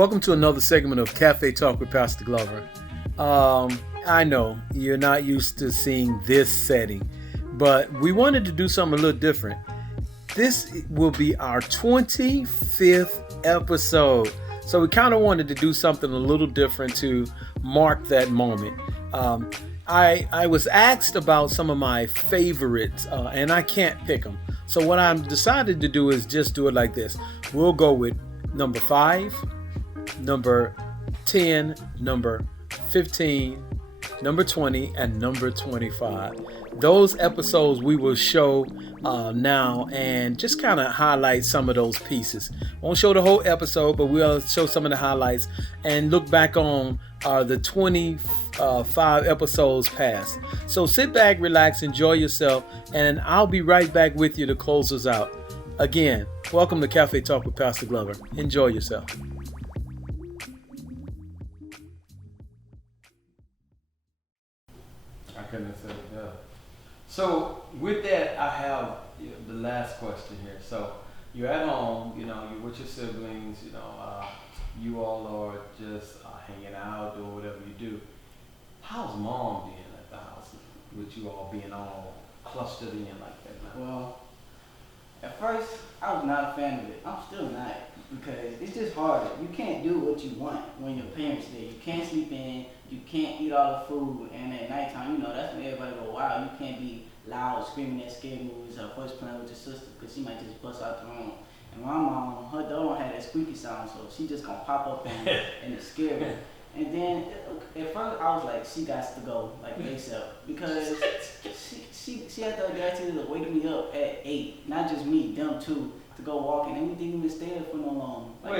Welcome to another segment of Cafe Talk with Pastor Glover. I know you're not used to seeing this setting, but we wanted to do something a little different. This will be our 25th episode. So we kind of wanted to do something a little different to mark that moment. I was asked about some of my favorites, and I can't pick them. So what I'm decided to do is just do it like this. We'll go with number 5, number 10, number 15, number 20, and number 25. Those episodes we will show now and just kind of highlight some of those pieces. Won't show the whole episode, but we'll show some of the highlights and look back on the 25 episodes past. So sit back, relax, enjoy yourself, and I'll be right back with you to close us out. Again, welcome to Cafe Talk with Pastor Glover. Enjoy yourself. I couldn't have said it better. So with that, I have the last question here. So you're at home, you're with your siblings, you all are just hanging out, doing whatever you do. How's mom being at the house with you all being all clustered in like that now? Well, at first, I was not a fan of it. I'm still not, because it's just hard. You can't do what you want when your parents there. You can't sleep in, you can't eat all the food, and at nighttime, that's when everybody go wild. You can't be loud, screaming at scary movies or voice playing with your sister, because she might just bust out the room. And my mom, her door had that squeaky sound, so she just gonna pop up and it's scary. And then at first I was like, she got to go, like ASAP, because she had the audacity to wake me up at 8, not just me, them too, to go walking, and we didn't even stay there for no long. Like,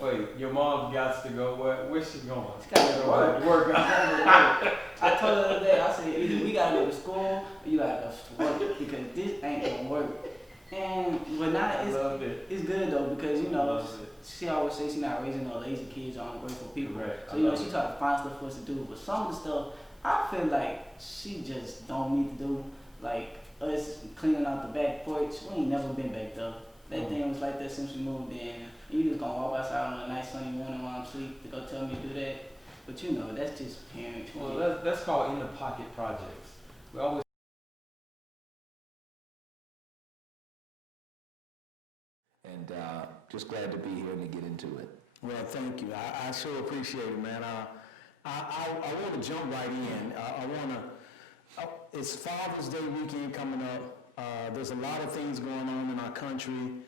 Wait, your mom got to go, where's she going? She got to go work. I told her the other day, I said, either we gotta go to school or you gotta go to work, because this ain't gonna work. But now it's good though, because she always says she's not raising no lazy kids or ungrateful people. Right. So she try to find stuff for us to do. But some of the stuff I feel like she just don't need to do. Like us cleaning out the back porch. We ain't never been back there. That thing was like that since we moved in. You just gonna walk outside on a nice sunny morning while I'm asleep to go tell me to do that. But that's just parent. Well, that's called in the pocket projects. We always. And just glad to be here and to get into it. Well, thank you. I sure appreciate it, man. I want to jump right in. It's Father's Day weekend coming up. There's a lot of things going on in our country,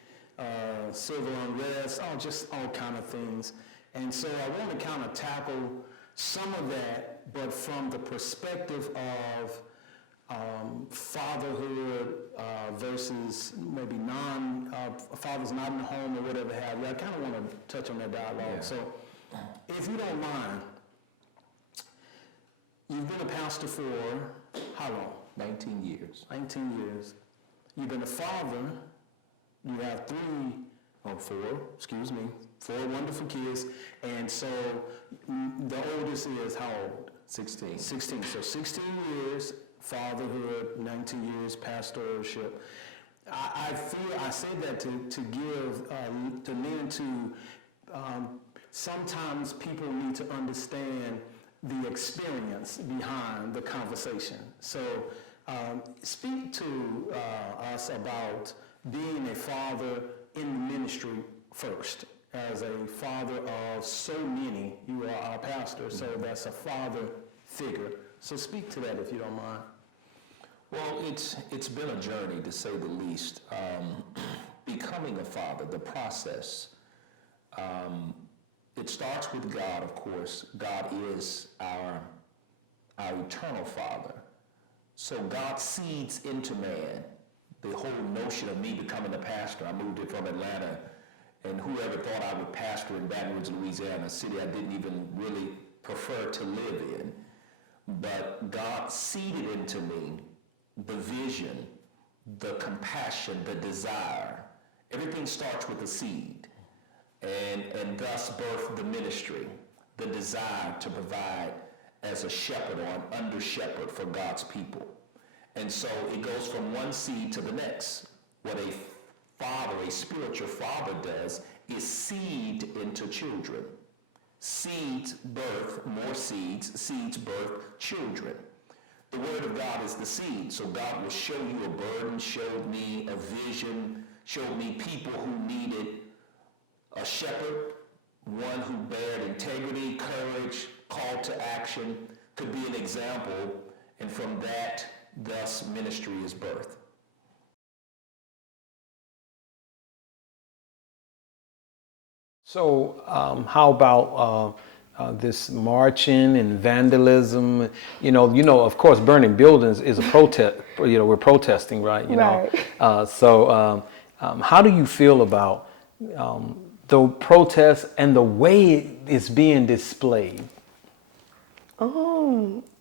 civil unrest, just all kind of things. And so I want to kind of tackle some of that, but from the perspective of fatherhood versus maybe fathers not in the home or whatever have you. I kind of want to touch on that dialogue. Yeah. So if you don't mind, you've been a pastor for how long? 19 years. 19 years. You've been a father. You have 4 wonderful kids. And so the oldest is how old? 16. 16. So 16 years. Fatherhood, 19 years, pastorship. I said that to give to men to sometimes people need to understand the experience behind the conversation. So speak to us about being a father in the ministry first. As a father of so many, you are our pastor, so that's a father figure. So speak to that if you don't mind. Well, it's been a journey to say the least. Becoming a father, the process, it starts with God, of course. God is our eternal Father. So God seeds into man the whole notion of me becoming a pastor. I moved in from Atlanta, and whoever thought I would pastor in Baton Rouge, Louisiana, a city I didn't even really prefer to live in. But God seeded into me the vision, the compassion, the desire. Everything starts with a seed, and thus birthed the ministry, the desire to provide as a shepherd or an under shepherd for God's people. And so it goes from one seed to the next. What a father, a spiritual father does is seed into children. Seeds birth more seeds, seeds birth children. The word of God is the seed. So God will show you a burden, showed me a vision, showed me people who needed a shepherd, one who bared integrity, courage, call to action, could be an example. And from that, thus ministry is birthed. So, how about this marching and vandalism? Of course, burning buildings is a protest. We're protesting, right? How do you feel about the protests and the way it's being displayed?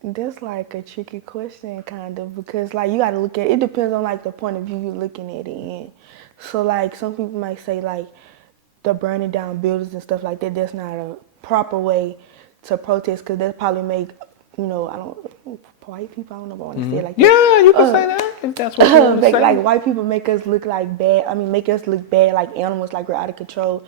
That's like a tricky question, kind of, because like you got to look at it. Depends on like the point of view you're looking at it in. So like some people might say like the burning down buildings and stuff like that. That's not a proper way to protest, because that probably make white people. I don't know if I want to say it like that. Yeah, you can say that if that's what you want to say. Like white people make us look like bad. I mean, make us look bad like animals, like we're out of control.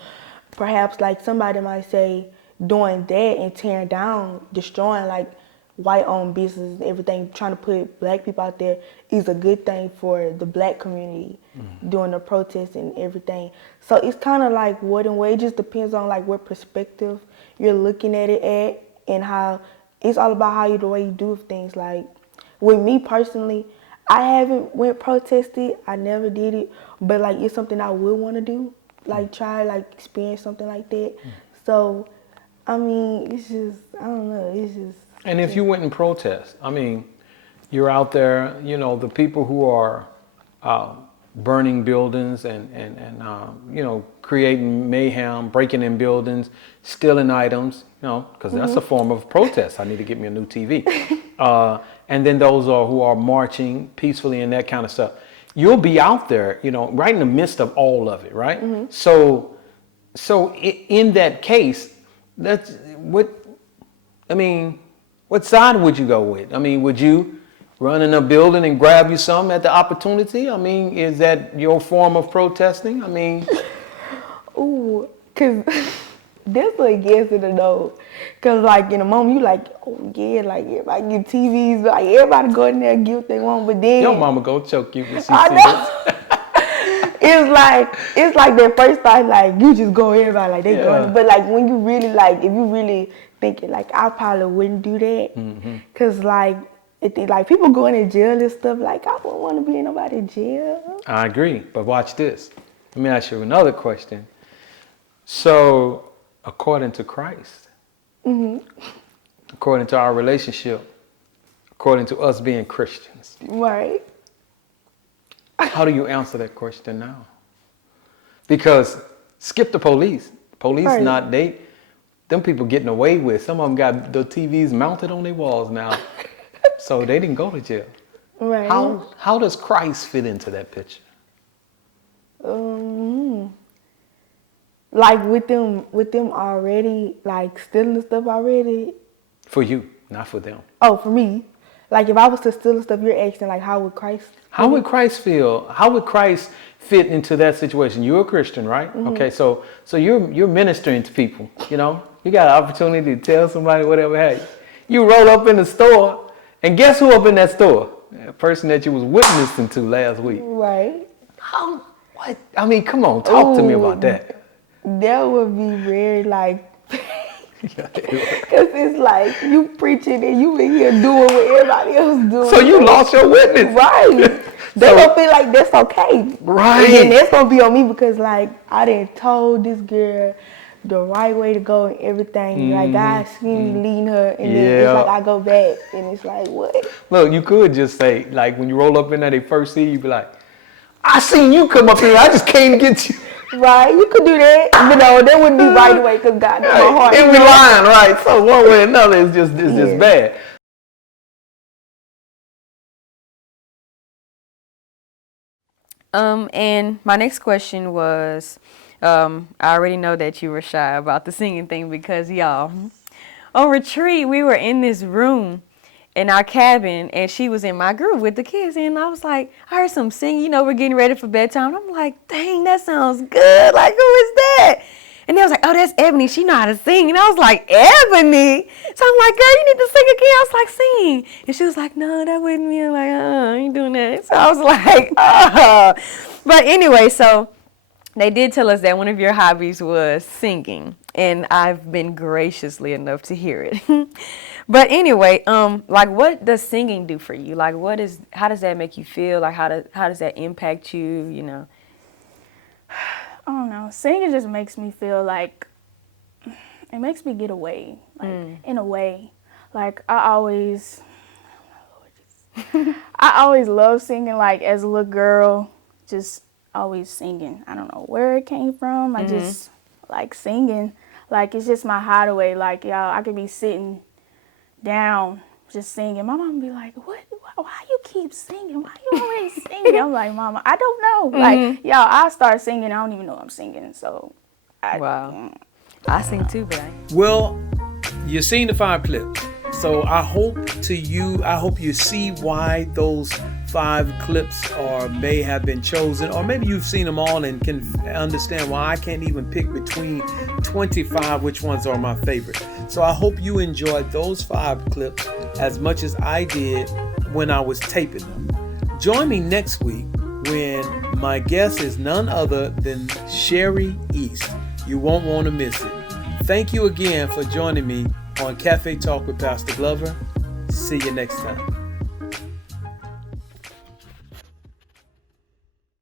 Perhaps like somebody might say doing that and tearing down, destroying like white-owned businesses and everything, trying to put black people out there is a good thing for the black community doing the protests and everything. So it's kind of like what and what. It just depends on like what perspective you're looking at it at, and how it's all about the way you do things. Like with me personally, I haven't went protested. I never did it, but like it's something I would want to do, like try like experience something like that. So I mean, it's just, I don't know, it's just. And if you went and protest, I mean, you're out there, the people who are burning buildings and creating mayhem, breaking in buildings, stealing items, because that's a form of protest. I need to get me a new TV. And then those who are marching peacefully and that kind of stuff. You'll be out there, right in the midst of all of it, right? So in that case, what side would you go with? I mean, would you run in a building and grab you some at the opportunity? I mean, is that your form of protesting? I mean, cause that's like yes and a no. Cause like in a moment you like, oh yeah, like everybody get TVs, like everybody go in there and get what they want, but then your mama go choke you when she sees this. It's like their first thought, like you just go everybody like they going, but like when you really like, if you really thinking like I probably wouldn't do that, cause like people going to jail and stuff, like I wouldn't want to be in nobody's jail. I agree, but watch this. Let me ask you another question. So, according to Christ, according to our relationship, according to us being Christians, right? How do you answer that question now? Because skip the police. Police right. Them people getting away with. Some of them got the TVs mounted on their walls now. So they didn't go to jail. Right. How does Christ fit into that picture? Like with them already, like stealing stuff already. For you, not for them. Oh, for me. Like if I was to steal stuff, you're asking like how would Christ? How would Christ feel? How would Christ fit into that situation? You're a Christian, right? Okay, so you're ministering to people. You got an opportunity to tell somebody whatever. Hey, you roll up in the store, and guess who up in that store? A person that you was witnessing to last week. Right. What? I mean, come on, talk to me about that. That would be very like. Because it's like you preaching and you in here doing what everybody else doing. So you lost your witness. Right. They gonna feel like that's okay. Right. And then that's gonna be on me because like I done told this girl the right way to go and everything. Like God seen me leading her and then it's like I go back and it's like what? Look, you could just say like when you roll up in there they first see you be like, I seen you come up here, I just came to get you. Right, you could do that, but no, that wouldn't be right away because God knows my heart. It'd be lying, right? So one way or another, it's just bad. And my next question was, I already know that you were shy about the singing thing because y'all, on retreat we were in this room in our cabin, and she was in my group with the kids, and I was like, I heard some singing, we're getting ready for bedtime. I'm like, dang, that sounds good. Like, who is that? And they was like, oh, that's Ebony. She know how to sing. And I was like, Ebony? So I'm like, girl, you need to sing again. I was like, sing. And she was like, no, that wasn't me. I'm like, I ain't doing that. So I was like, oh. But anyway, so they did tell us that one of your hobbies was singing. And I've been graciously enough to hear it. But anyway, like, what does singing do for you? Like, how does that make you feel? Like, how does that impact you, you know? I don't know. Singing just makes me feel like, it makes me get away, like, in a way. Like, I always loved singing, like, as a little girl, just always singing. I don't know where it came from. I just like singing. Like, it's just my hideaway. Like, y'all, I could be sitting down just singing. My mom be like, what? Why you keep singing? Why you always singing? I'm like, Mama, I don't know. Like, y'all, I start singing. I don't even know I'm singing. So, Wow. I sing too, but Well, you've seen the 5 clips. So I hope you see why those 5 clips may have been chosen, or maybe you've seen them all and can understand why I can't even pick between 25 which ones are my favorite. So I hope you enjoyed those 5 clips as much as I did when I was taping them. Join me next week when my guest is none other than Sherry East. You won't want to miss it. Thank you again for joining me on Cafe Talk with Pastor Glover. See you next time.